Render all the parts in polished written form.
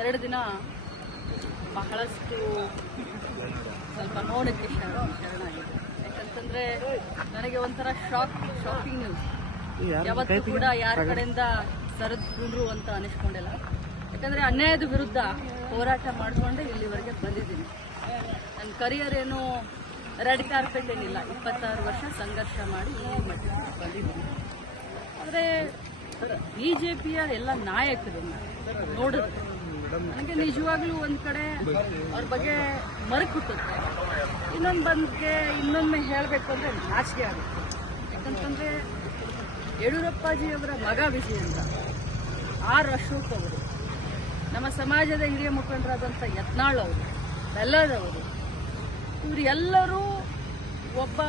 2 ದಿನ ಬಹಳಷ್ಟು ಸ್ವಲ್ಪ ನೋಡಕ್ಕೆ ಶರಣಾಗಿದೆ. ಯಾಕಂತಂದ್ರೆ ನನಗೆ ಒಂಥರ ಶಾಕಿಂಗ್ ನ್ಯೂಸ್. ಯಾವತ್ತೂ ಕೂಡ ಯಾರ ಕಡೆಯಿಂದ ಸರಿದ್ರು ಅಂತ ಅನಿಸ್ಕೊಂಡಿಲ್ಲ. ಯಾಕಂದ್ರೆ ಅನ್ಯಾಯದ ವಿರುದ್ಧ ಹೋರಾಟ ಮಾಡಿಕೊಂಡೆ ಇಲ್ಲಿವರೆಗೆ ಬಂದಿದ್ದೀನಿ. ನನ್ನ ಕರಿಯರ್ ಏನು ರೆಡ್ ಕಾರ್ಪೆಟ್ ಏನಿಲ್ಲ. 26 ವರ್ಷ ಸಂಘರ್ಷ ಮಾಡಿ ಈ ಮಟ್ಟಕ್ಕೆ ಬಂದಿದ್ದೀನಿ. ಆದರೆ ಬಿಜೆಪಿಯ ಎಲ್ಲ ನಾಯಕರನ್ನ ನೋಡಿದ್ರೆ ನನಗೆ ನಿಜವಾಗ್ಲೂ ಒಂದು ಕಡೆ ಅವ್ರ ಬಗ್ಗೆ ಮರುಕುಟ್ಟುತ್ತೆ. ಇನ್ನೊಮ್ಮೆ ಹೇಳಬೇಕು ಅಂದರೆ ನಾಚಿಕೆ ಆಗುತ್ತೆ. ಯಾಕಂತಂದರೆ ಯಡಿಯೂರಪ್ಪಾಜಿಯವರ ಮಗ ವಿಜಯ್ ಅಂತ, ಆರ್ ಅಶೋಕ್ ಅವರು, ನಮ್ಮ ಸಮಾಜದ ಹಿರಿಯ ಮುಖಂಡರಾದಂಥ ಯತ್ನಾಳ್ ಅವರು, ಬೆಲ್ಲದವರು, ಇವರು ಎಲ್ಲರೂ ಒಬ್ಬ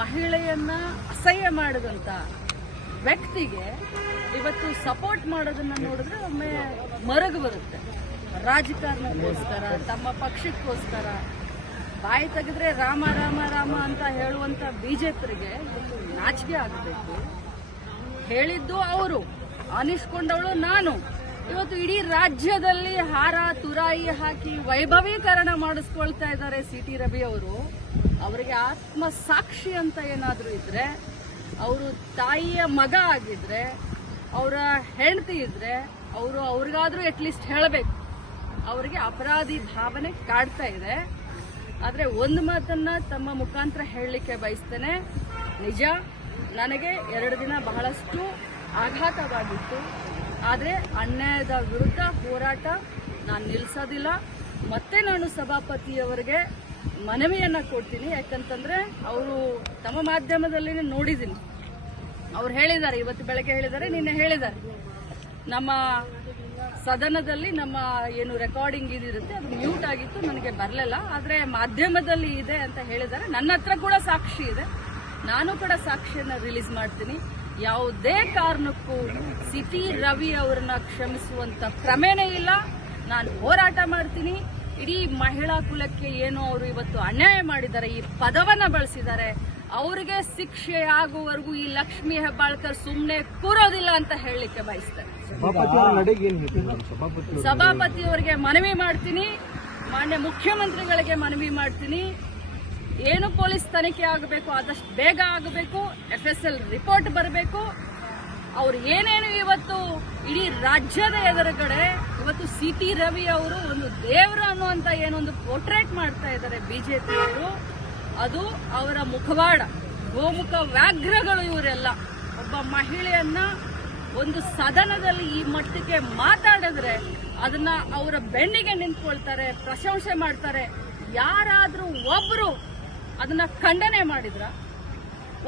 ಮಹಿಳೆಯನ್ನ ಅಸಹ್ಯ ಮಾಡಿದಂಥ ವ್ಯಕ್ತಿಗೆ ಇವತ್ತು ಸಪೋರ್ಟ್ ಮಾಡೋದನ್ನ ನೋಡಿದ್ರೆ ಒಮ್ಮೆ ಮರಗು ಬರುತ್ತೆ. ರಾಜಕಾರಣಕ್ಕೋಸ್ಕರ, ತಮ್ಮ ಪಕ್ಷಕ್ಕೋಸ್ಕರ ಬಾಯಿ ತೆಗೆದ್ರೆ ರಾಮ ರಾಮ ರಾಮ ಅಂತ ಹೇಳುವಂತ ಬಿಜೆಪಿಗೆ ನಾಚಿಕೆ ಆಗಬೇಕು. ಹೇಳಿದ್ದು ಅವರು, ಅನಿಸ್ಕೊಂಡವಳು ನಾನು. ಇವತ್ತು ಇಡೀ ರಾಜ್ಯದಲ್ಲಿ ಹಾರ ತುರಾಯಿ ಹಾಕಿ ವೈಭವೀಕರಣ ಮಾಡಿಸ್ಕೊಳ್ತಾ ಇದ್ದಾರೆ ಸಿ.ಟಿ. ರವಿ ಅವರು. ಅವರಿಗೆ ಆತ್ಮ ಸಾಕ್ಷಿ ಅಂತ ಏನಾದರೂ ಇದ್ರೆ, ಅವರು ತಾಯಿಯ ಮಗ ಆಗಿದ್ರೆ, ಅವರ ಹೆಂಡತಿ ಇದ್ರೆ, ಅವ್ರಿಗಾದ್ರೂ ಅಟ್ಲೀಸ್ಟ್ ಹೇಳಬೇಕು. ಅವರಿಗೆ ಅಪರಾಧಿ ಭಾವನೆ ಕಾಡ್ತಾ ಇದೆ. ಆದರೆ ಒಂದು ಮಾತನ್ನ ತಮ್ಮ ಮುಖಾಂತರ ಹೇಳಲಿಕ್ಕೆ ಬಯಸ್ತೇನೆ. ನಿಜ, ನನಗೆ 2 ದಿನ ಬಹಳಷ್ಟು ಆಘಾತವಾಗಿತ್ತು. ಆದರೆ ಅನ್ಯಾಯದ ವಿರುದ್ಧ ಹೋರಾಟ ನಾನು ನಿಲ್ಲಿಸೋದಿಲ್ಲ. ಮತ್ತೆ ನಾನು ಸಭಾಪತಿಯವರಿಗೆ ಮನವಿಯನ್ನ ಕೊಡ್ತೀನಿ. ಯಾಕಂತಂದ್ರೆ ಅವರು ತಮ್ಮ ಮಾಧ್ಯಮದಲ್ಲಿ ನೋಡಿದ್ದೀನಿ, ಅವ್ರು ಹೇಳಿದ್ದಾರೆ, ಇವತ್ತು ಬೆಳಗ್ಗೆ ಹೇಳಿದ್ದಾರೆ, ನಿನ್ನೆ ಹೇಳಿದ್ದಾರೆ, ನಮ್ಮ ಸದನದಲ್ಲಿ ನಮ್ಮ ಏನು ರೆಕಾರ್ಡಿಂಗ್ ಇದಿರುತ್ತೆ ಅದು ಮ್ಯೂಟ್ ಆಗಿತ್ತು, ನನಗೆ ಬರಲಿಲ್ಲ, ಆದರೆ ಮಾಧ್ಯಮದಲ್ಲಿ ಇದೆ ಅಂತ ಹೇಳಿದ್ದಾರೆ. ನನ್ನ ಹತ್ರ ಕೂಡ ಸಾಕ್ಷಿ ಇದೆ, ನಾನು ಕೂಡ ಸಾಕ್ಷಿಯನ್ನು ರಿಲೀಸ್ ಮಾಡ್ತೀನಿ. ಯಾವುದೇ ಕಾರಣಕ್ಕೂ ಸಿ.ಟಿ. ರವಿ ಅವರನ್ನ ಕ್ಷಮಿಸುವಂತ ಕ್ರಮೇನೇ ಇಲ್ಲ. ನಾನು ಹೋರಾಟ ಮಾಡ್ತೀನಿ. ಇಡೀ ಮಹಿಳಾ ಕುಲಕ್ಕೆ ಏನು ಅವರು ಇವತ್ತು ಅನ್ಯಾಯ ಮಾಡಿದ್ದಾರೆ, ಈ ಪದವನ್ನ ಬಳಸಿದ್ದಾರೆ, ಅವರಿಗೆ ಶಿಕ್ಷೆ ಆಗುವವರೆಗೂ ಈ ಲಕ್ಷ್ಮೀ ಹೆಬ್ಬಾಳ್ಕರ್ ಸುಮ್ಮನೆ ಕೂರೋದಿಲ್ಲ ಅಂತ ಹೇಳಲಿಕ್ಕೆ ಬಯಸ್ತಾರೆ. ಸಭಾಪತಿಯವರಿಗೆ ಮನವಿ ಮಾಡ್ತೀನಿ, ಮಾನ್ಯ ಮುಖ್ಯಮಂತ್ರಿಗಳಿಗೆ ಮನವಿ ಮಾಡ್ತೀನಿ. ಏನು ಪೊಲೀಸ್ ತನಿಖೆ ಆಗಬೇಕು ಆದಷ್ಟು ಬೇಗ ಆಗಬೇಕು. FSL ರಿಪೋರ್ಟ್ ಬರಬೇಕು. ಅವ್ರು ಏನೇನು ಇವತ್ತು ಇಡೀ ರಾಜ್ಯದ ಎದುರುಗಡೆ ಇವತ್ತು ಸಿ.ಟಿ. ರವಿ ಅವರು ಒಂದು ದೇವರು ಅನ್ನುವಂತ ಏನೊಂದು ಪೋರ್ಟ್ರೇಟ್ ಮಾಡ್ತಾ ಇದ್ದಾರೆ ಬಿಜೆಪಿಯವರು, ಅದು ಅವರ ಮುಖವಾಡ, ಗೋಮುಖ ವ್ಯಾಘ್ರಗಳು ಇವರೆಲ್ಲ. ಒಬ್ಬ ಮಹಿಳೆಯನ್ನ ಒಂದು ಸದನದಲ್ಲಿ ಈ ಮಟ್ಟಕ್ಕೆ ಮಾತಾಡಿದ್ರೆ ಅದನ್ನ ಅವರ ಬೆನ್ನಿಗೆ ನಿಂತ್ಕೊಳ್ತಾರೆ, ಪ್ರಶಂಸೆ ಮಾಡ್ತಾರೆ. ಯಾರಾದ್ರೂ ಒಬ್ರು ಅದನ್ನ ಖಂಡನೆ ಮಾಡಿದ್ರ,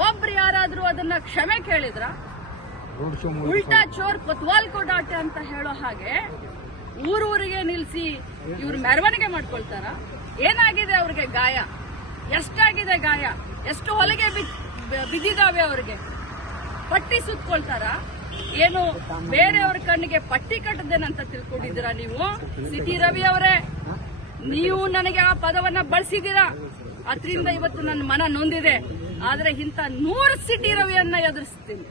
ಒಬ್ರು ಯಾರಾದ್ರೂ ಅದನ್ನ ಕ್ಷಮೆ ಕೇಳಿದ್ರ? ಉಲ್ಟಾ ಚೋರ್ ಕೊತ್ವಾಲ್ ಕೋ ಡಾಟೆ ಅಂತ ಹೇಳೋ ಹಾಗೆ ಊರೂರಿಗೆ ನಿಲ್ಸಿ ಇವ್ರು ಮೆರವಣಿಗೆ ಮಾಡ್ಕೊಳ್ತಾರ. ಏನಾಗಿದೆ ಅವ್ರಿಗೆ ಗಾಯ? ಎಷ್ಟಾಗಿದೆ ಗಾಯ? ಎಷ್ಟು ಹೊಲಿಗೆ ಬಿದ್ದಿದಾವೆ ಅವ್ರಿಗೆ? ಪಟ್ಟಿ ಸುತ್ಕೊಳ್ತಾರ? ಏನು ಬೇರೆಯವ್ರ ಕಣ್ಣಿಗೆ ಪಟ್ಟಿ ಕಟ್ಟದೇನಂತ ತಿಳ್ಕೊಂಡಿದ್ದೀರಾ ನೀವು? ಸಿ.ಟಿ. ರವಿ ಅವರೇ, ನೀವು ನನಗೆ ಆ ಪದವನ್ನ ಬಳಸಿದ್ದೀರಾ, ಅದರಿಂದ ಇವತ್ತು ನನ್ನ ಮನ ನೊಂದಿದೆ. ಆದ್ರೆ ಇಂಥ 100 ಸಿ.ಟಿ. ರವಿಯನ್ನ ಎದುರಿಸ್ತೀನಿ.